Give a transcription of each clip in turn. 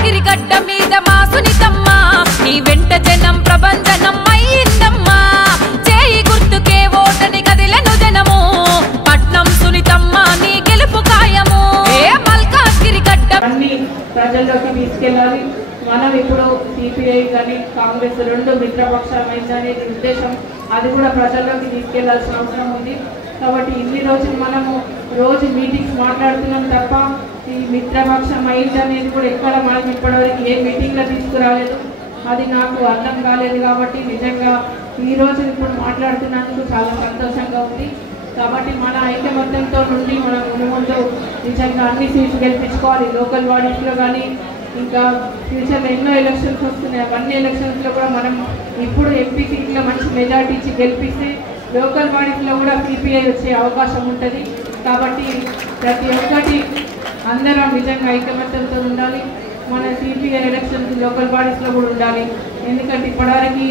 మల్కాజ్గిరి గడ్డ మీద మా సునీతమ్మ నీ వెంట జనం ప్రభంజనం అయ్యిందమ్మా చేయి గుర్తుకే ఓటని కదిలను జనము పట్నం సునీతమ్మ నీ గెలుపు ఖాయము ఏ మల్కాజ్గిరి గడ్డ అన్ని ప్రజల్లోకి తీసుకెళ్ళాలి మనం ఇప్పుడు సిపిఐ కానీ కాంగ్రెస్ రెండు మిత్రపక్షాలైందనే ఉద్దేశం అది కూడా ప్రజల్లోకి తీసుకెళ్లాల్సిన అవసరం ఉంది కాబట్టి ఇన్ని రోజులు మనము రోజు మీటింగ్స్ మాట్లాడుతున్నాం తప్ప ఈ మిత్రపక్షం అయిందనేది కూడా ఎక్కడ మనం ఇప్పటివరకు ఏ మీటింగ్లో తీసుకురాలేదు అది నాకు అర్థం కాలేదు కాబట్టి నిజంగా ఈ రోజు ఇప్పుడు మాట్లాడుతున్నందుకు చాలా సంతోషంగా ఉంది కాబట్టి మన ఐకమత్యంతో నుండి మనం ముందు నిజంగా అన్ని సీట్లు గెలిపించుకోవాలి లోకల్ బాడీస్లో కానీ ఇంకా ఫ్యూచర్లో ఎన్నో ఎలక్షన్స్ వస్తున్నాయి అవన్నీ ఎలక్షన్స్లో కూడా మనం ఇప్పుడు ఎంపీ సీట్లో మంచి మెజార్టీ ఇచ్చి గెలిపిస్తే లోకల్ బాడీస్లో కూడా సిపిఐ వచ్చే అవకాశం ఉంటుంది కాబట్టి ప్రతి ఒక్కటి అందరం నిజంగా ఐకమత్యంతో ఉండాలి మన సిపిఐ ఎలక్షన్స్ లోకల్ బాడీస్లో కూడా ఉండాలి ఎందుకంటే ఇప్పటివరకు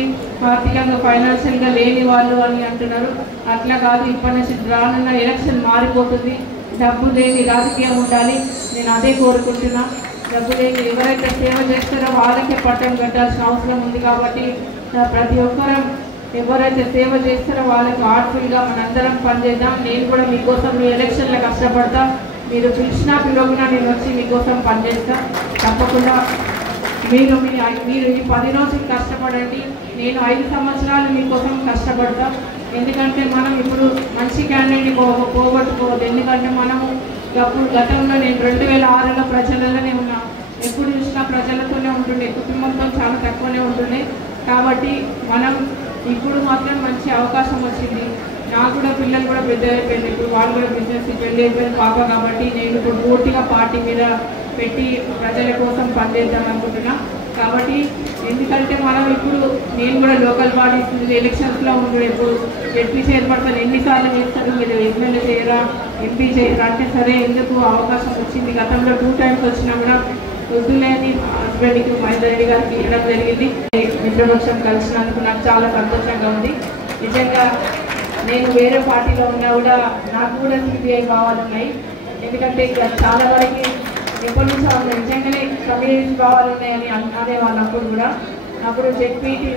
ఆర్థికంగా ఫైనాన్షియల్గా లేని వాళ్ళు అని అంటున్నారు అట్లా కాదు ఇప్పటి నుంచి రానున్న ఎలక్షన్ మారిపోతుంది డబ్బు లేని రాజకీయం ఉండాలి నేను అదే కోరుకుంటున్నా డబ్బు లేని ఎవరైతే సేవ చేస్తారో వాళ్ళకే పట్టం కట్టాల్సిన అవసరం ఉంది కాబట్టి ప్రతి ఒక్కరం ఎవరైతే సేవ చేస్తారో వాళ్ళకి హార్ట్ఫుల్గా మనందరం పనిచేద్దాం నేను కూడా మీకోసం మీ ఎలక్షన్లో కష్టపడతా మీరు పిలిచినా పిలవకుండా నేను వచ్చి మీకోసం పనిచేస్తా తప్పకుండా మీరు ఈ 10 రోజులు కష్టపడండి నేను 5 సంవత్సరాలు మీకోసం కష్టపడతా ఎందుకంటే మనం ఇప్పుడు మంచి క్యాండిడేట్ని పోగొట్టుకోవద్దు ఎందుకంటే మనము గతంలో నేను 2006లో ప్రజలలోనే ఉన్నా ఎప్పుడు చూసినా ప్రజలతోనే ఉంటుండే కుటుంబంతో చాలా తక్కువనే ఉంటుండే కాబట్టి మనం ఇప్పుడు మాత్రం మంచి అవకాశం వచ్చింది నాకు కూడా పిల్లలు కూడా పెద్ద అయిపోయింది ఇప్పుడు వాళ్ళు కూడా బిజినెస్ పెళ్ళి అయిపోయింది పాప కాబట్టి నేను ఇప్పుడు పూర్తిగా పార్టీ మీద పెట్టి ప్రజల కోసం పనిచేద్దాం అనుకుంటున్నా కాబట్టి ఎందుకంటే మనం ఇప్పుడు నేను కూడా లోకల్ బాడీస్ ఎలక్షన్స్లో ఉండే ఇప్పుడు ఎంపీ చైర్పర్సన్ ఎన్నిసార్లు చేస్తారు మీరు ఎమ్మెల్యే చేయరా ఎంపీ చేయరా అంటే సరే ఎందుకు అవకాశం వచ్చింది గతంలో 2 times వచ్చినా కూడా వద్దులేని హస్బెండ్కి మహేందర్ రెడ్డి గారికి ఇవ్వడం జరిగింది మిత్రపక్షం కలిసినందుకు నాకు చాలా సంతోషంగా ఉంది నిజంగా నేను వేరే పార్టీలో ఉన్నా కూడా నాకు కూడా సిపిఐ కావాలన్నాయి ఎందుకంటే చాలా వరకు ఎప్పటి నుంచో నిజంగానే కమ్యూనిటీ కావాలన్నాయని అనేవాళ్ళు అప్పుడు కూడా అప్పుడు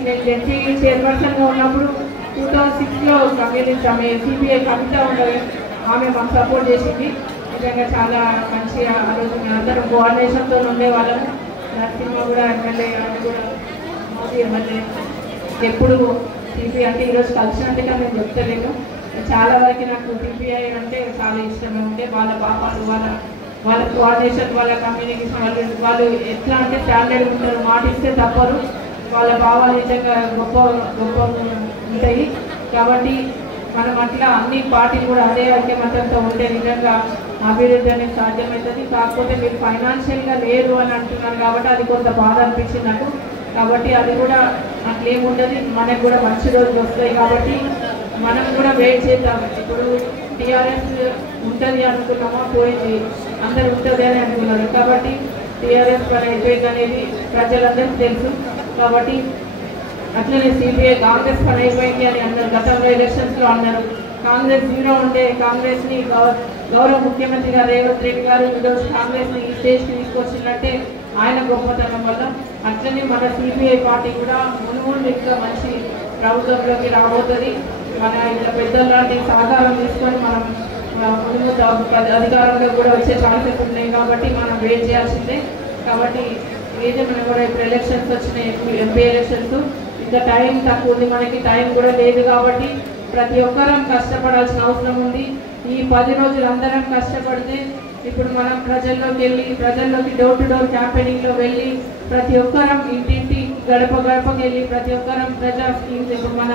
నేను జెడ్పీ చైర్పర్సన్గా ఉన్నప్పుడు 2006లో కమ్యూనిటీ సిపిఐ కవిత ఉండదు ఆమె మాకు సపోర్ట్ చేసింది నిజంగా చాలా మంచిగా ఆ రోజు అందరం కోఆర్డినేషన్తో ఉండేవాళ్ళము నరసింహ కూడా ఎమ్మెల్యే అని కూడా మోదీ ఎమ్మెల్యే ఎప్పుడు సిపిఐ అంటే ఈరోజు కలిసినట్టుగా నేను చెప్తలేను చాలా వరకు నాకు సిపిఐ అంటే చాలా ఇష్టమే ఉంటే వాళ్ళ పాపాలు వాళ్ళ కోఆర్డినేషన్ వాళ్ళ కమ్యూనికేషన్ వాళ్ళు ఎట్లా అంటే స్టాండర్డ్ ఉంటారు మాట ఇస్తే తప్పరు వాళ్ళ భావాలు నిజంగా గొప్ప ఉంటాయి కాబట్టి మనం అట్లా అన్ని పార్టీలు కూడా అదే ఐక్యమత్యంతో ఉంటే నిజంగా అభివృద్ధి అనేది సాధ్యమవుతుంది కాకపోతే మీరు ఫైనాన్షియల్గా లేరు అని అంటున్నారు కాబట్టి అది కొంత బాధ అనిపించింది నాకు కాబట్టి అది కూడా అట్లేముండదు మనకు కూడా మంచి రోజులు వస్తాయి కాబట్టి మనం కూడా వెయిట్ చేద్దాం ఇప్పుడు టీఆర్ఎస్ ఉంటుంది అనుకున్నామా పోయింది అందరు ఉంటుంది అని అనుకున్నారు కాబట్టి టీఆర్ఎస్ పని అయిపోయింది అనేది ప్రజలందరికీ తెలుసు కాబట్టి అట్లనే సిపిఐ కాంగ్రెస్ పని అయిపోయింది అని అన్నారు గతంలో ఎలక్షన్స్లో అన్నారు కాంగ్రెస్ జీరో ఉంటే కాంగ్రెస్ని గౌరవ ముఖ్యమంత్రి గారు రేవంత్ రెడ్డి గారు ఈరోజు కాంగ్రెస్ని ఈ స్టేజ్కి తీసుకొచ్చిందంటే ఆయన గొప్పతనం వల్ల అట్లనే మన సిపిఐ పార్టీ కూడా మునుముందు ఇంకా మంచి ప్రభుత్వంలోకి రాబోతుంది మన ఇలా పెద్దలాంటి సహకారం తీసుకొని మనం మునుముందు అధికారంలో కూడా వచ్చే ఛాన్సెస్ ఉన్నాయి కాబట్టి మనం వెయిట్ చేయాల్సిందే కాబట్టి ఏదేమైనా కూడా ఇప్పుడు ఎలక్షన్స్ వచ్చినాయి ఎంపీ ఎలక్షన్స్ ఇంకా టైం తక్కువ ఉంది మనకి టైం కూడా లేదు కాబట్టి ప్రతి ఒక్కరం కష్టపడాల్సిన అవసరం ఉంది ఈ 10 రోజులు అందరం కష్టపడితే ఇప్పుడు మనం ప్రజల్లోకి డోర్ టు డోర్ క్యాంపెయినింగ్లో వెళ్ళి ప్రతి ఒక్కరం ఇంటింటి గడపకి వెళ్ళి ప్రతి ఒక్కరం ప్రజా స్కీమ్స్ ఇప్పుడు మన